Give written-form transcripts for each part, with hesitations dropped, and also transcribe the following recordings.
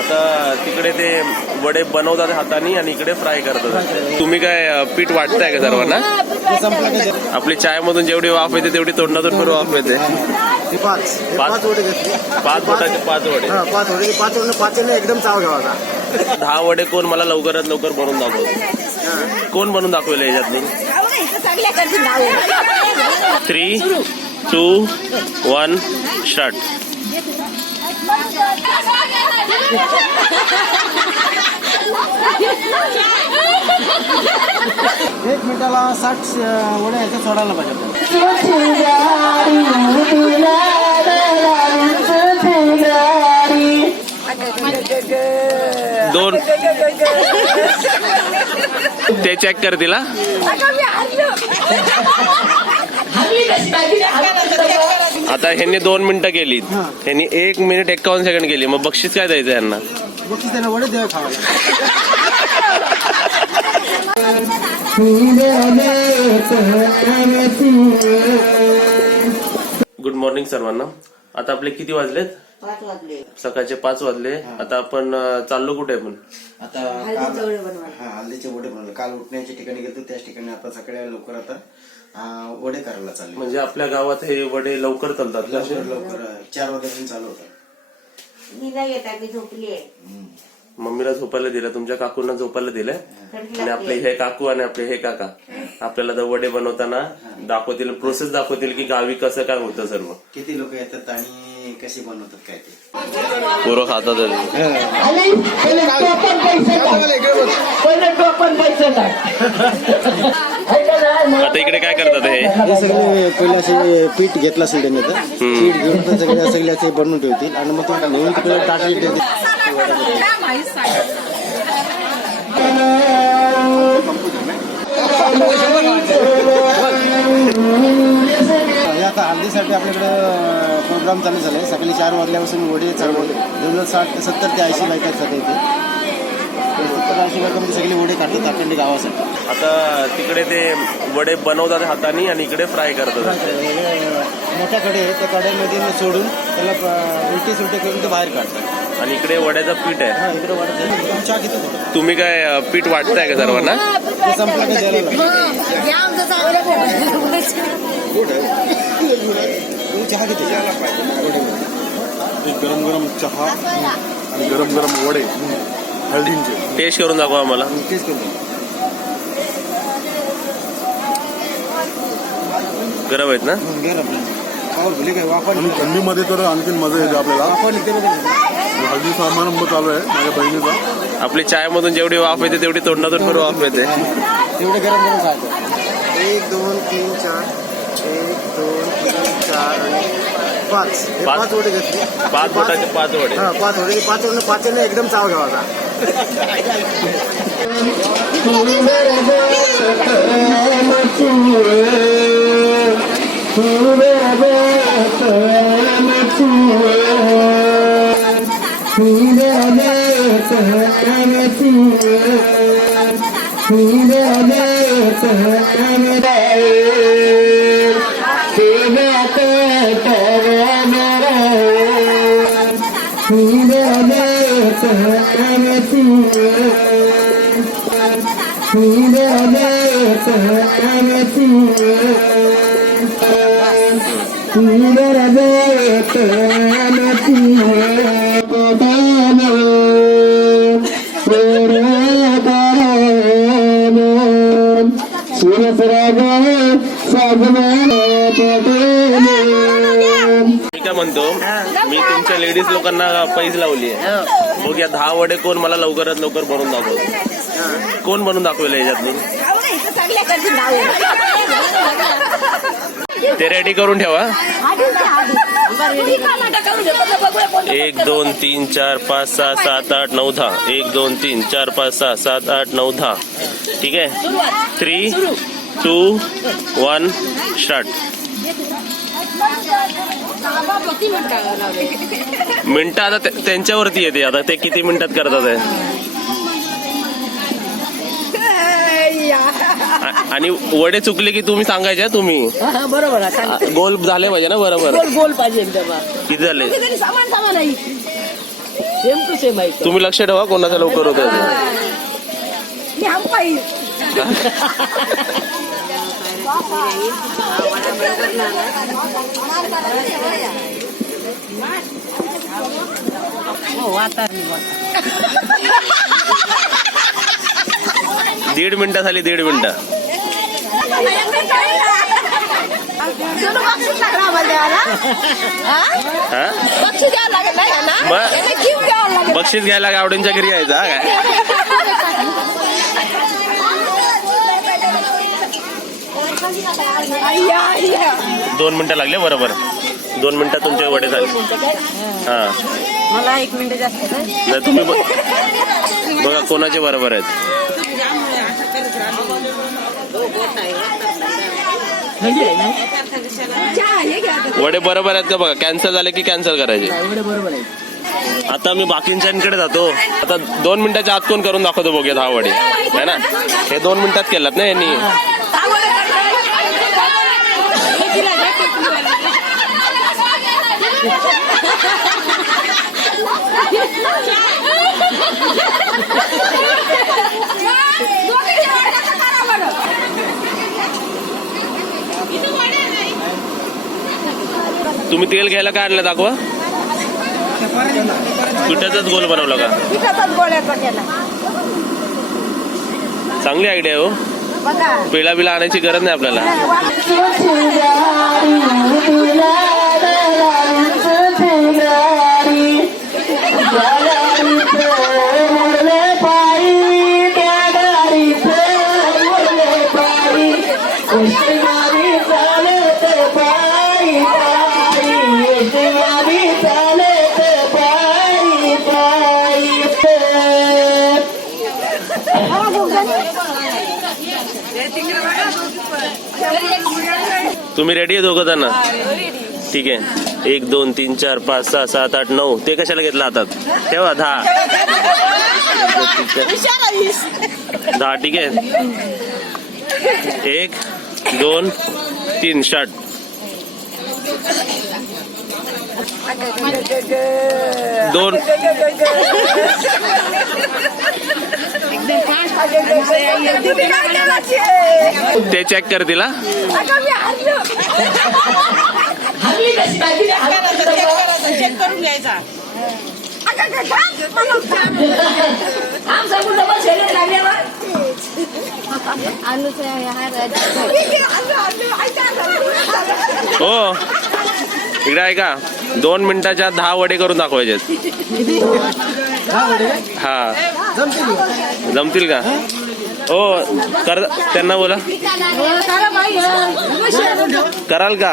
आता तिकडे ते वडे बनवतात हाताने आणि इकडे फ्राय करतात. तुम्ही काय पीठ वाटताय का सर्वांना? आपली चाय मधून जेवढी वाफ येते तेवढी तोंडातून पण वाफ येते. पाच वडे घेतले. 5 बोटाचे 5 वडे. 5 वडे एकदम चाव घ्यावा. 10 वडे कोण मला लवकरात लवकर बनवून दाखवतो? कोण बनवून दाखवले याच्यातनी? 3, 2, 1 स्टार्ट. एक मिनिटाला 60 वडे ह्याच्यात सोडायला पाहिजे. दोन ते चेक कर तिला. आता ह्यांनी 2 मिनिटं केली, ह्यांनी 1 मिनिट 51 सेकंड केली. मग बक्षीस काय द्यायचं यांना? बक्षीस त्यांना वडे द्यावे खावायला. गुड मॉर्निंग सर्वांना. आता आपले किती वाजलेत? 5 वाजले. सकाळचे 5 वाजले. आता आपण चाललो कुठे? पण आता हल्दीचे वडे बनवले. काल उठण्याच्या ठिकाणी गेलो त्याच ठिकाणी आता सकाळी लवकर आता वडे करायला चालले. म्हणजे आपल्या गावात हे वडे लवकर चालतात. लवकर 4 वाजल्यापासून चालू होतं. मी नाही येत, मी झोपली आहे. मम्मीला झोपायला दिलं, तुमच्या काकूंना झोपायला दिलं. आणि आपले हे काकू आणि आपले हे काका आपल्याला तर वडे बनवताना दाखवतील, प्रोसेस दाखवतील की गावी कसं काय होतं सर्व. किती लोक येतात आणि कशी बनवतात काय ते पोरं खातात. आता इकडे काय करतात? हे सगळे पहिले असे पीठ घेतला शिड्याने, पीठ घेऊन सगळे असे बनवून ठेवतील आणि मग तुम्हाला नेऊन तिकडे टाकले ठेवतील. आता हल्दीसाठी आपल्याकडे प्रोग्राम चालू झालाय. सकाळी 4 वाजल्यापासून वडे चालू. जवळजवळ 70 ते 80 बायका आहेत इथे. 70-80 बायकामध्ये सगळे वडे काढतात आपल्या गावासाठी. आता तिकडे ते वडे बनवतात हाताने आणि इकडे फ्राय करतात. मोठ्या कडे त्या कड्यामध्ये सोडून त्याला उलटी सुलटी करून ते बाहेर काढतात. आणि इकडे वड्याचं पीठ आहे. इकडे वाटत चहा घेतो. तुम्ही काय पीठ वाटताय का सर्वांना? ते संपलं का द्यायला चहा घेतो. गरम गरम चहा आणि गरम गरम वडे हळदींचे. टेस्ट करून दाखवा आम्हाला. तेच करतो. गरम आहेत ना? आणि थंडीमध्ये तर आणखीन मजा येते आपल्याला. हळदी समारंभ चालू आहे माझ्या बहिणीचा. आपली चाय मधून जेवढी वाफ येते तेवढी तोंडातून पण वाफ येते. तेवढे गरम गरम खायचं. 1 2 3 4 1 2 3 4 आणि 5 वडे घेतले. 5 बोटाचे 5 वडे. 5 वडे 5 एकदम चाव घ्यावा. मी काय म्हणतो, मी तुमच्या लेडीज लोकांना पैज लावली आहे. बघ या 10 वडे कोण मला लवकरात लवकर बनवून दाखवतो? कोण बनवून दाखवले याच्यातनी? ते रेडी करून ठेवा. 1 2 3 4 5 6 7 8 9 10. 1 2 3 4 5 6 7 8 9 10. ठीक आहे. 3 2 1 स्टार्ट. मिनिटं आता त्यांच्यावरती येते. आता ते किती मिनिटात करतात आहे. आणि वडे चुकले की तुम्ही सांगायचे. तुम्ही बरोबर गोल झाले पाहिजे ना? बरोबर गोल पाहिजे एकदम. किती झाले? सामान सेम टू सेम आहे तुम्ही लक्ष ठेवा कोणाचं लवकर होतं ते. दीड मिनिटं झाली 1.5 मिनिटं. हा? मग बक्षीस घ्यायला गावड्यांच्या घरी यायचं हा काय? 2 मिनिटं लागले बरोबर. 2 मिनिटात तुमचे वडे झाले. हा मला 1 मिनिट जास्त नाही तुम्ही बघा कोणाचे बरोबर आहेत. वडे बरोबर आहेत का बघा. कॅन्सल झाले की कॅन्सल करायचे. बरोबर आहे. आता मी बाकींच्याकडे जातो. आता 2 मिनिटाच्या आत कोण करून दाखवतो बघूया 10 वडे है ना. हे 2 मिनिटात केलात ना यांनी. तुम्ही तेल घ्यायला काय आणलं दाखवा. पिठाचाच गोल बनवला का. चांगली आयडिया हो. पेळा बिळा आणायची गरज नाही आपल्याला. तुम्ही रेडी आहे दोघं त्यांना. ठीक आहे. 1 2 3 4 5 6 7 8 9. ते कशाला घेतलं हातात ठेवा. 10 ठीक आहे. 1 2 3 स्टार्ट. दोन ते चेक करतील हा. चेक करून घ्यायचा. हो इकडे ऐका. 2 मिनिटाच्या 10 वडे करून दाखवायचे. हा जमतील का. हो त्यांना बोला. कराल का.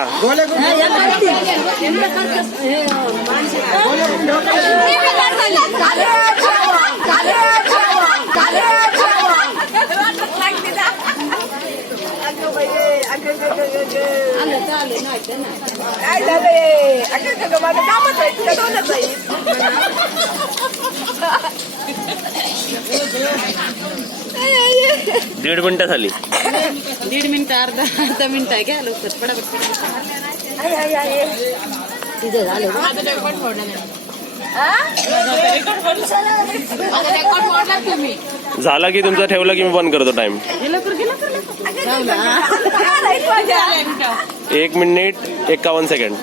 दीड मिनिटं झाली. 1.5 मिनिट अर्धा मिनिट आहे घ्या लवकर पटापट. तिथे झालं झाला की तुमचा ठेवला की मी बंद करतो टाइम. 1 minute 51 second.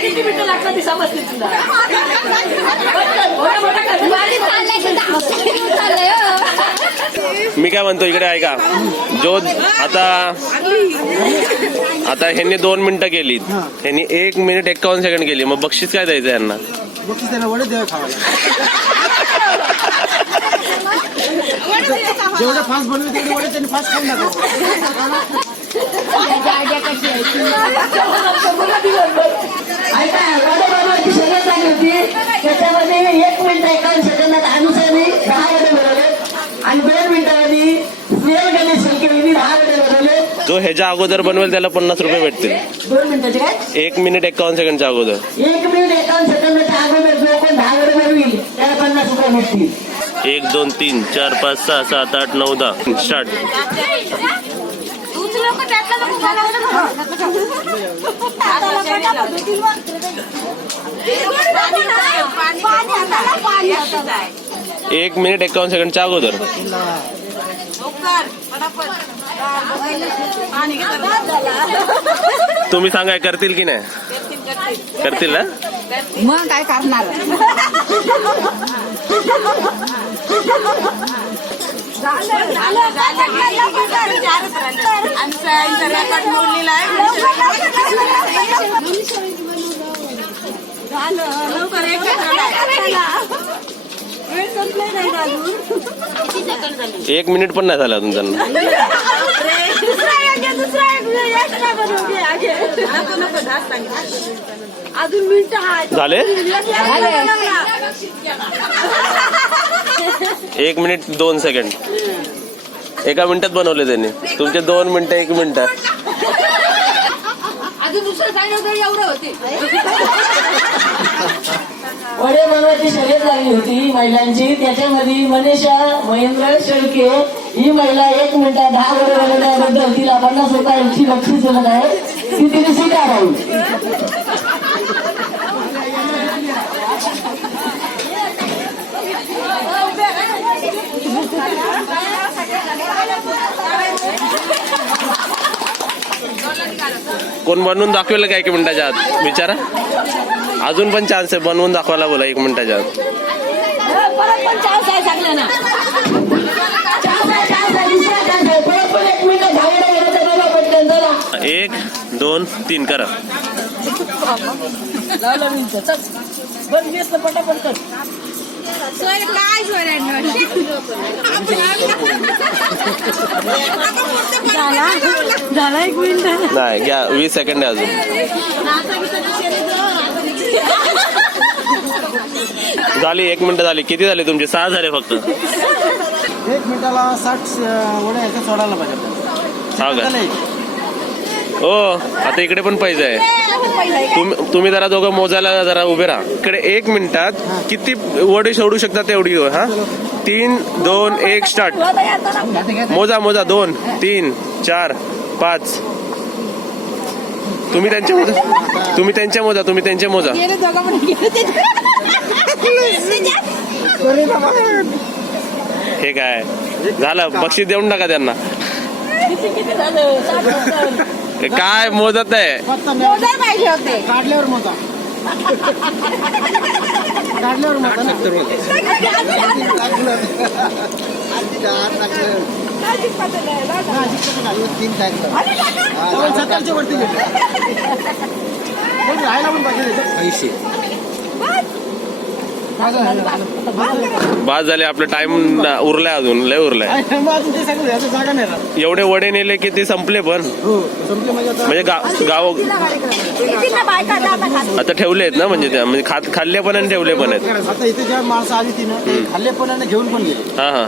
किती मिनिटं लागतात ती समजते तुला. मी काय म्हणतो इकडे ऐका. जो आता ह्यांनी 2 मिनिटं केली. ह्यांनी 1 मिनिट 51 सेकंड केली. मग बक्षीस काय द्यायचं यांना. बक्षीस त्यांना वडे द्यावे खावायला. जेवढे फास्ट बनवले तेवढे वडे त्यांनी फास्ट खाऊन दाखव. त्याच्यामध्ये 1 मिनिट 51 सेकंदात अनुसारी 10 वडे बनवले आणि 2 मिनिटांनी संख्येने 10 वडे बनवले. जो ह्याच्या अगोदर बनवेल त्याला 50 रुपये भेटतील. 2 मिनिटाचे काय 1 मिनिट 51 सेकंडच्या अगोदर. 1 मिनिट 51 सेकंदाच्या अगोदर जो कोण 10 वडे बनवेल त्याला 50 रुपये भेटतील. 1 2 3 4 5 6 7 8 9 10 स्टार्ट. एक मिनिट 51 सेकंडच्या अगोदर तुम्ही सांगा करतील की नाही? करतील ना? मग काय करणार? एक मिनिट पण नाही झाला अजून त्यांना. अजून मिनिट झाले 1 मिनिट 2 सेकंड. एका मिनिटात बनवले त्यांनी. तुमचे 2 मिनिटं 1 मिनिट. अजून दुसरं सांगितलं एवढं होते. वडे बनवायची शर्यत लागली होती महिलांची. त्याच्यामध्ये मनीषा महेंद्र शेळके ही महिला 1 मिनिटात 10 वडे बनवल्याबद्दल तिला 50 रुपयांची बक्षीस दिलं आहे. ती तिने स्वीकारावी. कोण बनवून दाखवेल का 1 मिनिटाच्या आत? विचारा. अजून पण चान्स आहे बनवून दाखवायला. बोला 1 मिनिटाच्या आत. परत पण चान्स आहे सांगलं ना. परत 1 मिनिट झालेलं 1 2 3 करा. झाला 1 मिनिट. नाही घ्या 20 सेकंड आहे अजून. झाली 1 मिनिट झाली. किती झाले तुमचे? 6 झाले फक्त. 1 मिनिटाला 60 वडे ह्याच्यात सोडायला पाहिजे. हा का? हो आता इकडे पण पाहिजे आहे. तुम्ही जरा दोघं मोजायला जरा उभे राहा. इकडे 1 मिनिटात किती वडे सोडू शकता तेवढी. हा 3 2 1 स्टार्ट. मोजा मोजा. 2 3 4 5. तुम्ही त्यांचे मोजा. तुम्ही त्यांचे मोजा. तुम्ही त्यांचे मोजा. हे काय झालं? बक्षीस देऊन टाका त्यांना. काय मोजत आहे? पाहिजे होते. काढल्यावर मोजा. काढल्यावर मोजा ना. 70च्या वरती घेतो. राहायला पण पाहिजे. बाद झाले. आपलं टाइम उरलाय अजून. लय उरलाय. जागा नाही. एवढे वडे नेले की ते संपले पण. म्हणजे गाव आता ठेवले आहेत ना. म्हणजे त्या म्हणजे खाल्ले पण आणि ठेवले पण आहेत. आता इथे ज्या माणसं आली ती ना ते खाल्ले पण आणि घेऊन पण गेले. हा हा.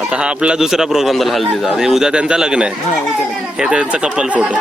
आता हा आपला दुसरा प्रोग्राम झाला हल्दीचा. उद्या त्यांचा लग्न आहे. हे त्यांचा कपल फोटो.